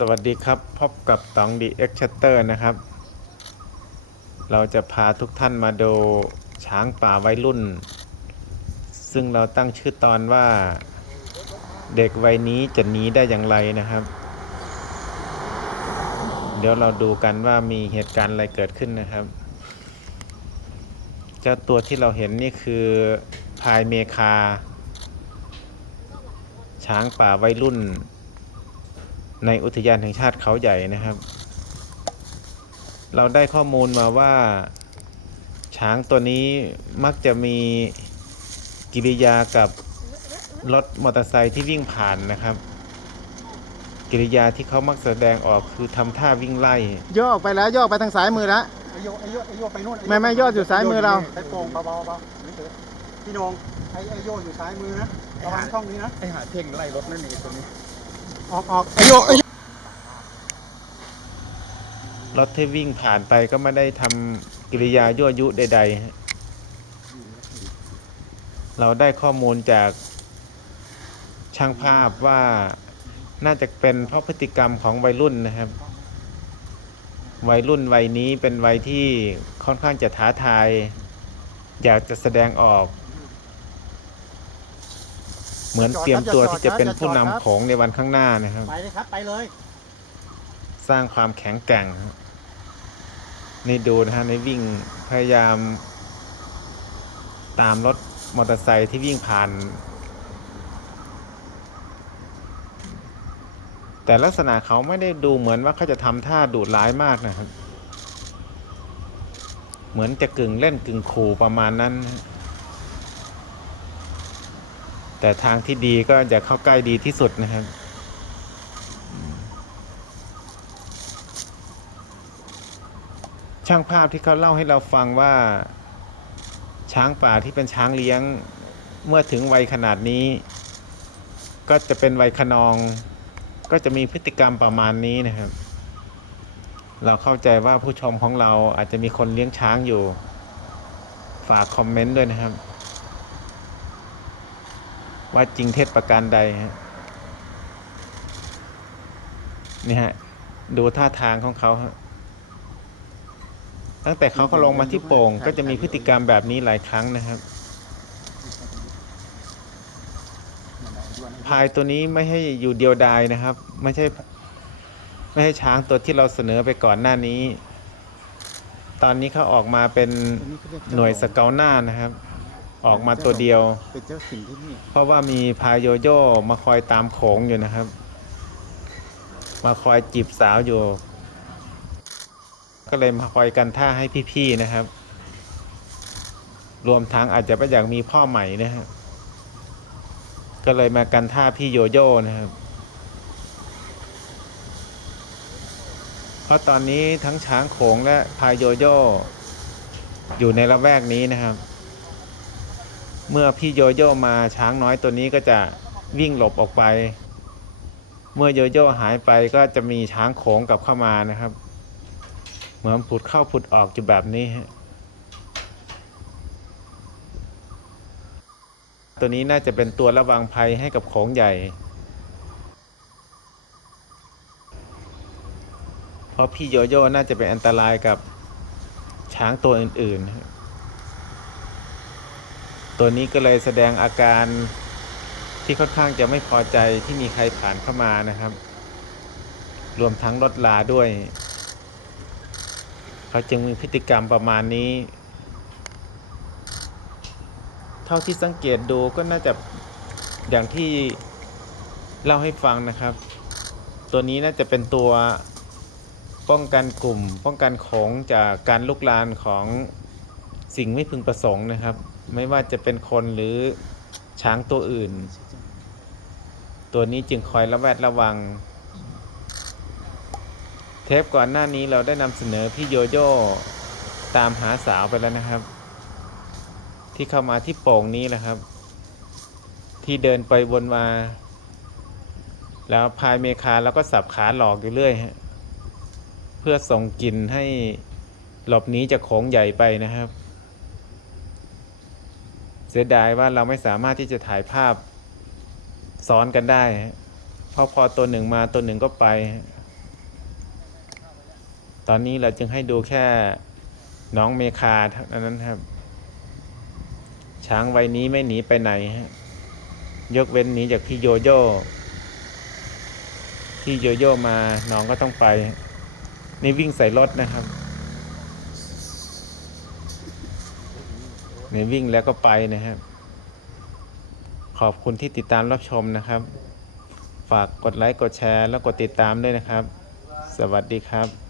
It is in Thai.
สวัสดีครับ พบกับตองดีเอ็กชัตเตอร์นะครับ เราจะพาทุกท่านมาดูช้างป่าวัยรุ่น ซึ่งเราตั้งชื่อตอนว่าเด็กวัยนี้จะหนีได้อย่างไรนะครับ เดี๋ยวเราดูกันว่ามีเหตุการณ์อะไรเกิดขึ้นนะครับ เจ้าตัวที่เราเห็นนี่คือพายเมคา ช้างป่าวัยรุ่น ในอุทยานแห่งชาติเขาใหญ่นะครับ เราได้ข้อมูลมาว่า ช้างตัวนี้มักจะมีกิริยากับรถมอเตอร์ไซค์ที่วิ่งผ่านนะครับ กิริยาที่เขามักแสดงออกคือทำท่าวิ่งไล่ ย่อออกไปแล้วย่อออกไปทางซ้ายมือแล้ว ไอโยไอโยไอโยไปนู่นไม่ไม่ยอดอยู่ซ้ายมือเราใช้โป่งเบาๆเบาๆเฉยๆพี่โหนงไอไอโยอยู่ซ้ายมือนะระวังช่องนี้นะ ไอหาเท่งไล่รถนั่นเองตัวนี้ ออกออกไอโยไอโยรถที่วิ่งผ่านไปก็ไม่ได้ทำกิริยายั่วยุใดๆฮะเราได้ข้อมูลจากช่างภาพว่าน่าจะเป็นเพราะพฤติกรรมของวัยรุ่นนะครับ วัยรุ่นวัยนี้เป็นวัยที่ค่อนข้างจะท้าทาย อยากจะแสดงออก เหมือนเตรียมตัวที่จะเป็นผู้นำโขงในวันข้างหน้านะครับ ไปเลยครับ ไปเลย สร้างความแข็งแกร่งครับนี่ดูนะฮะในวิ่งพยายาม ตามรถมอเตอร์ไซค์ที่วิ่งผ่าน แต่ลักษณะเขาไม่ได้ดูเหมือนว่าเขาจะทำท่าดุร้ายมากนะครับ เหมือนจะกึ่งเล่นกึ่งขู่ประมาณนั้นนะ แต่ทางที่ดีก็อย่าเข้าใกล้ดีที่สุดนะครับช่างภาพที่เขาเล่าให้เราฟังว่า ช้างป่าที่เป็นช้างเลี้ยง เมื่อถึงวัยขนาดนี้ ก็จะเป็นวัยขนอง ก็จะมีพฤติกรรมประมาณนี้นะครับ เราเข้าใจว่าผู้ชมของเราอาจจะมีคนเลี้ยงช้างอยู่ ฝากคอมเมนต์ด้วยนะครับ ว่าจริงเท็จประการใดฮะนี่ฮะดูท่าทางของเขาฮะตั้งแต่เขาเขาลงมาที่โป่ง ก็จะมีพฤติกรรมแบบนี้หลายครั้งนะครับพายตัวนี้ไม่ให้อยู่เดียวดายนะครับ ไม่ใช่ไม่ให้ช้างตัวที่เราเสนอไปก่อนหน้านี้ ตอนนี้เขาออกมาเป็นหน่วยสเกลหน้านะครับ ออกมาตัวเดียว เป็นเจ้าถิ่นที่นี่เพราะว่ามีพายโยโย่มาคอยตามโขงอยู่นะครับ มาคอยจีบสาวอยู่ ก็เลยมาคอยกันท่าให้พี่ๆนะครับ รวมทั้งอาจจะไม่อยากมีพ่อใหม่นะครับก็เลยมากันท่าพี่โยโย่นะครับ เพราะตอนนี้ทั้งช้างโขงและพายโยโย่อยู่ในละแวกนี้นะครับ เมื่อพี่โยโย่มาช้างน้อยตัวนี้ก็จะวิ่งหลบออกไป เมื่อโยโย่หายไปก็จะมีช้างโขงกลับเข้ามานะครับ เหมือนผุดเข้าผุดออกอยู่แบบนี้ตัวนี้น่าจะเป็นตัวระวังภัยให้กับโขงใหญ่ เพราะพี่โยโย่น่าจะเป็นอันตรายกับช้างตัวอื่นๆ ตัวนี้ก็เลยแสดงอาการที่ค่อนข้างจะไม่พอใจที่มีใครผ่านเข้ามานะครับ รวมทั้งรถลาด้วย เขาจึงมีพฤติกรรมประมาณนี้ เท่าที่สังเกตดูก็น่าจะอย่างที่เล่าให้ฟังนะครับ ตัวนี้น่าจะเป็นตัวป้องกันกลุ่ม ป้องกันของจากการลุกลานของสิ่งไม่พึงประสงค์นะครับ ไม่ว่าจะเป็นคนหรือช้างตัวอื่น ตัวนี้จึงคอยระแวดระวัง เทปก่อนหน้านี้เราได้นำเสนอพี่โยโย่ตามหาสาวไปแล้วนะครับ ที่เข้ามาที่โป่งนี้แหละครับ ที่เดินไปวนมา แล้วพายเมคาแล้วก็สับขาหลอกอยู่เรื่อยฮะเพื่อส่งกลิ่นให้หลบหนีจากโขงใหญ่ไปนะครับ สียดายว่าเราไม่สามารถที่จะถ่ายภาพซ้อนกันได้ เพราะพอตัวหนึ่งมาตัวหนึ่งก็ไป ตอนนี้เราจึงให้ดูแค่น้องเมคาเท่านั้นครับ ช้างวัยนี้ไม่หนีไปไหนฮะยกเว้นหนีจากพี่โยโย่พี่โยโย่มาน้องก็ต้องไป นี่วิ่งใส่รถนะครับ นวิ่งแล้วก็ไปนะครับ ขอบคุณที่ติดตามรับชมนะครับ ฝากกดไลค์กดแชร์ แล้วกดติดตามด้วยนะครับ สวัสดีครับ